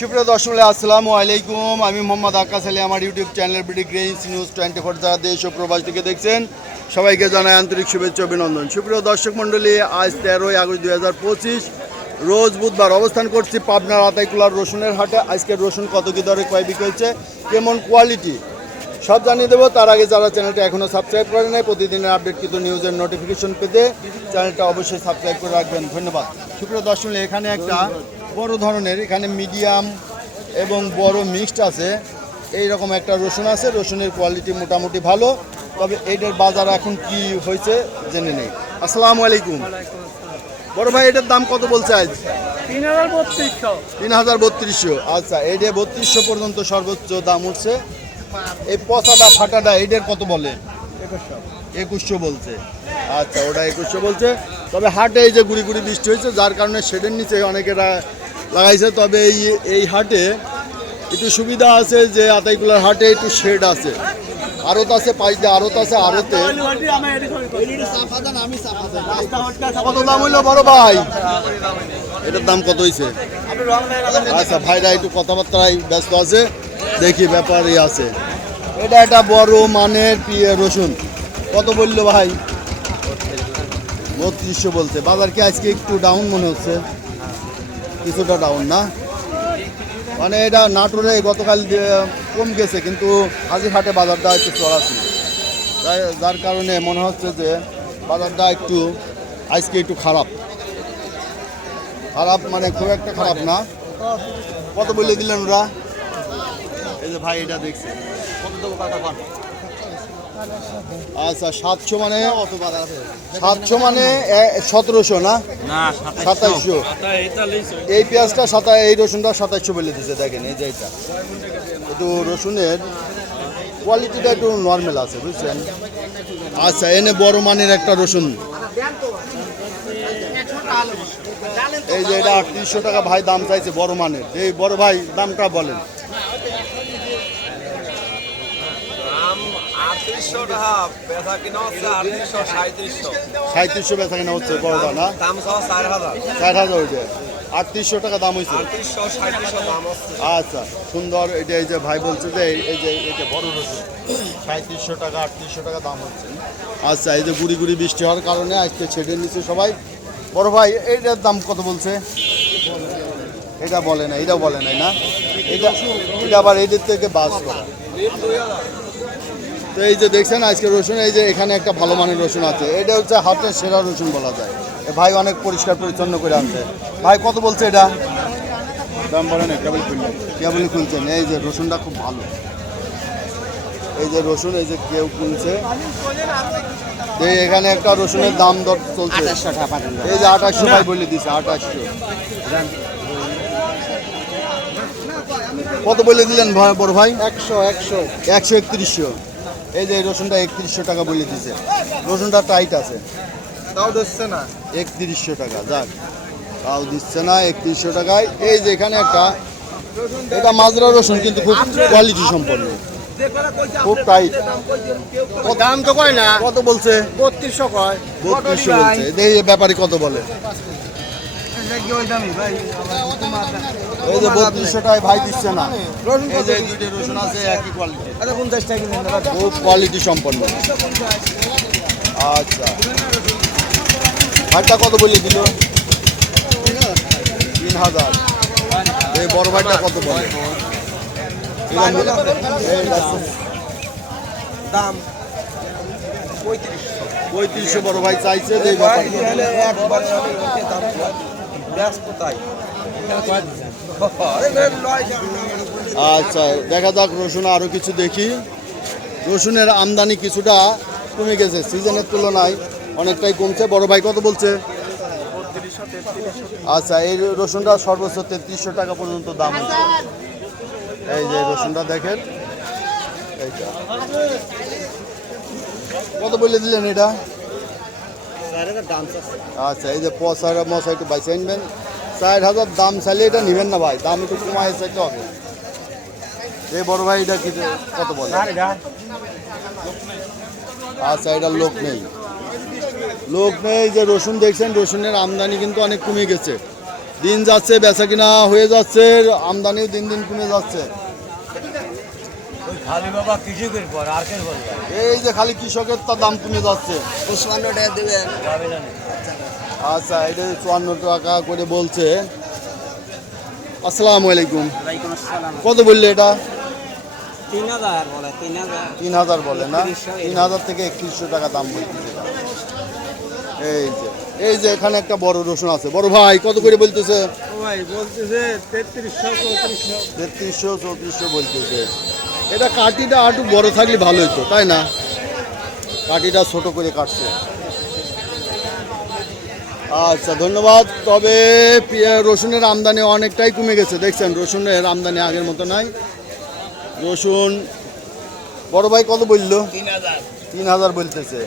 সুপ্রিয় দর্শক, আসসালামু আলাইকুম। আমি মোহাম্মদ আকাশ আলী, আমার YouTube channel BD grains news twenty four যারা দেশ ও প্রবাস থেকে দেখছেন, সবাইকে জানাই আন্তরিক শুভেচ্ছা অভিনন্দন। সুপ্রিয় দর্শক মণ্ডলী, আজ তেরোই আগস্ট দুই হাজার পঁচিশ, রোজ বুধবার অবস্থান করছি পাবনার আতাইকুলার রসুনের হাটে। আজকে রসুন কত কী দরে, কয় বিক্রি হচ্ছে কেমন কোয়ালিটি, সব জানিয়ে দেবো। তার আগে যারা চ্যানেলটা এখনও সাবস্ক্রাইব করে নেয় প্রতিদিনের আপডেট কিন্তু নিউজের নোটিফিকেশন পেতে চ্যানেলটা অবশ্যই সাবস্ক্রাইব করে রাখবেন। ধন্যবাদ। সুপ্রিয় দর্শক এখানে একটা বড় ধরনের এখানে মিডিয়াম এবং বড় মিক্সড আছে। এই রকম একটা রসুন আছে রসুনের কোয়ালিটি মোটামুটি ভালো তবে এইটার বাজার এখন কি হয়েছে জেনে নেই। আসসালামু আলাইকুম। বড় ভাই এটার দাম কত বলছে আজ? তিন হাজার বত্রিশশো। তিন হাজার বত্রিশশো। আচ্ছা এইটা বত্রিশশো পর্যন্ত সর্বোচ্চ দাম উঠছে এই পচাটা ফাটাটা এইটার কত বলে? একুশশো বলছে। আচ্ছা ওটা একুশশো বলছে। তবে হাটে এই যে গুড়ি গুড়ি বৃষ্টি হয়েছে, যার কারণে শেডের নিচে অনেকেরা লাগাইছে। তবে এই এই হাটে একটু সুবিধা আছে যে আতাইকুলার হাটে একটু শেড আছে। আড়ত আছে দিয়ে আড়ত আছে, আড়তে। দাম বড় ভাই? এটার দাম কত হয়েছে আচ্ছা ভাইরা একটু কথাবার্তায় ব্যস্ত আছে, দেখি ব্যাপারই আছে। এটা একটা বড় মানের রসুন। কত বলল ভাই? বত্রিশশো বলছে। বাজার কি আজকে একটু ডাউন মনে হচ্ছে? কিছুটা ডাউন না? মানে এটা নাটোরে গতকাল কম গেছে, কিন্তু হাজিরহাটে বাজারটা একটু চড়া ছিল তাই যার কারণে মনে হচ্ছে যে বাজারটা একটু, আজকে একটু খারাপ। খারাপ মানে খুব একটা খারাপ না। কত বলে দিলেন ওরা? এই যে ভাই এটা দেখছে। কত দেবো কাটা আচ্ছা সাতশো মানে? সাতশো মানে সতেরোশো না? সাতাইশশো। এই পেঁয়াজটা সাতা এই রসুনটা সাতাইশশো বলে দিচ্ছে দেখেন এই যে এটা। রসুনের কোয়ালিটিটা একটু নর্মাল আছে বুঝছেন? আচ্ছা এনে বড় মানের একটা রসুন। এই যে এটা আটত্রিশশো টাকা ভাই দাম চাইছে বড় মানের। এই বড় ভাই দামটা বলেন। আটত্রিশশো টাকা বেচা কিনা হচ্ছে আটত্রিশশো সাঁত্রিশশো। সাঁত্রিশশো বেচা কেনা হচ্ছে বড়টা না? দাম সহ চার হাজার। চার হাজার হয়েছে আটত্রিশশো টাকা দাম হয়েছে আচ্ছা সুন্দর এটা এই যে ভাই বলছে যে এই- যে এই যে বড় রসুন সাঁত্রিশশো টাকা আটত্রিশশো টাকা দাম হচ্ছে। আচ্ছা এই যে গুড়ি গুড়ি বৃষ্টি হওয়ার কারণে আজকে ছেড়ে নিচ্ছে সবাই। বড় ভাই এইটার দাম কত বলছে? এটা বলে না এটাও বলে নাই না? এটা এটা আবার এইটার থেকে বাস করা। তো এই যে দেখছেন আজকে রসুন এই যে এখানে একটা ভালো মানের রসুন আছে। এটা হচ্ছে হাতের সেরা রসুন বলা যায়। এ ভাই অনেক পরিষ্কার পরিচ্ছন্ন করে আনছে। ভাই কত বলছে এটা? দাম বলে না কেবল খুললেন কেবলই খুলছেন এই যে রসুনটা খুব ভালো। এই যে রসুন এই যে কেউ কিনছে। এই এখানে একটা রসুনের দাম দর চলছে। এই যে আঠাশশো ভাই বলে দিছে আঠাশশো। কত বলে দিলেন ভাই বড় ভাই? একশো একশো। একশো একত্রিশশো। এই যে রসুনটা একত্রিশশো টাকা বলে দিছে। রসুনটা টাইট আছে। তাও দিচ্ছে না? একত্রিশশো টাকা যাক। তাও দিচ্ছে না একত্রিশশো টাকায়। এই যে এখানে একটা এটা মাজরা রসুন কিন্তু খুব কোয়ালিটি সম্পন্ন। খুব টাইট দাম তো কয় না? কত বলছে? বত্রিশশো কয়। বত্রিশশো বলছে। দেখি এই ব্যাপারে কত বলে। এই যে বত্রিশশো টাকায় ভাই দিচ্ছে না। এই যে দুইটা রসুন আছে একই কোয়ালিটি আচ্ছা পঞ্চাশ টাকা কিনে খুব কোয়ালিটি সম্পন্ন। আচ্ছা। ভাইটা কত বলে দিল? তিন হাজার। এই বড় ভাইটা কত বলে? দাম। পঁয়ত্রিশশো। বড় ভাই চাইছে আচ্ছা দেখা যাক রসুন আরও কিছু দেখি। রসুনের আমদানি কিছুটা কমে গেছে, সিজনের তুলনায় অনেকটাই কমছে। বড় ভাই কত বলছে? আচ্ছা এই রসুনটা সর্বোচ্চ তেত্রিশশো টাকা পর্যন্ত দাম এই যে রসুনটা দেখেন। কত বলে দিলেন এটা? আচ্ছা এই যে পচার মশা একটু বাইসে আনবেন চার হাজার দাম চাইলে এটা নেবেন না ভাই দাম একটু কমায় চাইতে হবে। এই বড় ভাই এটা কি কত বলে? আচ্ছা এটা লোক নেই। লোক নেই যে রসুন দেখছেন রসুনের আমদানি কিন্তু অনেক কমে গেছে। দিন যাচ্ছে বেচা কিনা হয়ে যাচ্ছে আমদানিও দিন দিন কমে যাচ্ছে। খালি বাবা কৃষকের পর আর কে বলবে? এই যে খালি কৃষকের তার দাম কমে যাচ্ছে। পঁচপান্ন টাকা দেবেন। আচ্ছা এটা চুয়ান্ন টাকা করে বলছে। আসসালামু আলাইকুম। কত বললে এটা? তিন হাজার বলে না? তিন হাজার থেকে একত্রিশশো টাকা দাম বলতেছে এই যে এই যে এখানে একটা বড় রসুন আছে। বড় ভাই কত করে বলতেছে? ভাই বলতেছে তেত্রিশশো চৌত্রিশশো। তেত্রিশশো চৌত্রিশশো বলতেছে। এটা কাটিটা আটু বড় থাকলে ভালো হতো তাই না? কাটিটা ছোট করে কাটছে। আচ্ছা ধন্যবাদ। তবে রসুনের আমদানি অনেকটাই কমে গেছে দেখছেন? রসুনের আমদানি আগের মতো নাই। রসুন বড় ভাই কত বলল? তিন হাজার। বলতেছে।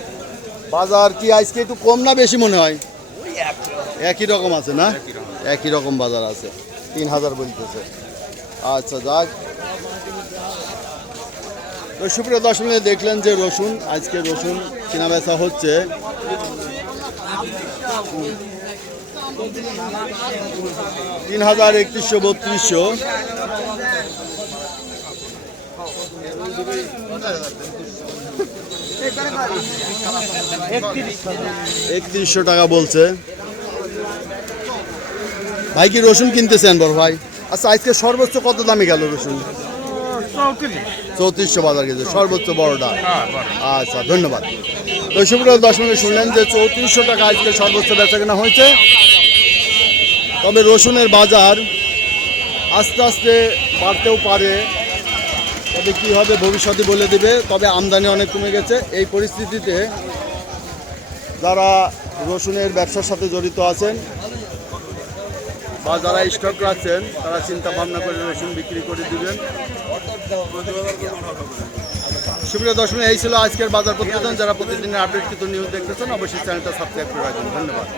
বাজার কি আজকে একটু কম না বেশি মনে হয়? একই রকম আছে না? একই রকম বাজার আছে। তিন হাজার বলতেছে। আচ্ছা যাক। সুপ্রিয় দর্শক বন্ধু, দেখলেন যে রসুন আজকে রসুন কেনা বেচা হচ্ছে। তিন হাজার একত্রিশশো বত্রিশশো। একত্রিশশো টাকা বলছে। ভাই কি রসুন কিনতেছেন বড় ভাই? আচ্ছা আজকে সর্বোচ্চ কত দামে গেল রসুন? চৌত্রিশশো বাজার গেছে সর্বোচ্চ বড়টা। আচ্ছা ধন্যবাদ। তো সুপ্রিয় দর্শক শুনলেন যে চৌত্রিশশো টাকা আজকে সর্বোচ্চ বেচা কেনা হয়েছে। তবে রসুনের বাজার আস্তে আস্তে বাড়তেও পারে। তবে কী হবে ভবিষ্যতে বলে দেবে তবে আমদানি অনেক কমে গেছে। এই পরিস্থিতিতে যারা রসুনের ব্যবসার সাথে জড়িত আছেন বা যারা স্টক রাখছেন, তারা চিন্তা ভাবনা করে রসুন বিক্রি করে দিবেন। সুপ্রিয় দর্শক, এই ছিল আজকের বাজার প্রতিবেদন। যারা প্রতিদিনের আপডেট কিন্তু নিউজ দেখতেছেন, অবশ্যই চ্যানেলটা সাবস্ক্রাইব করে রাখবেন। ধন্যবাদ।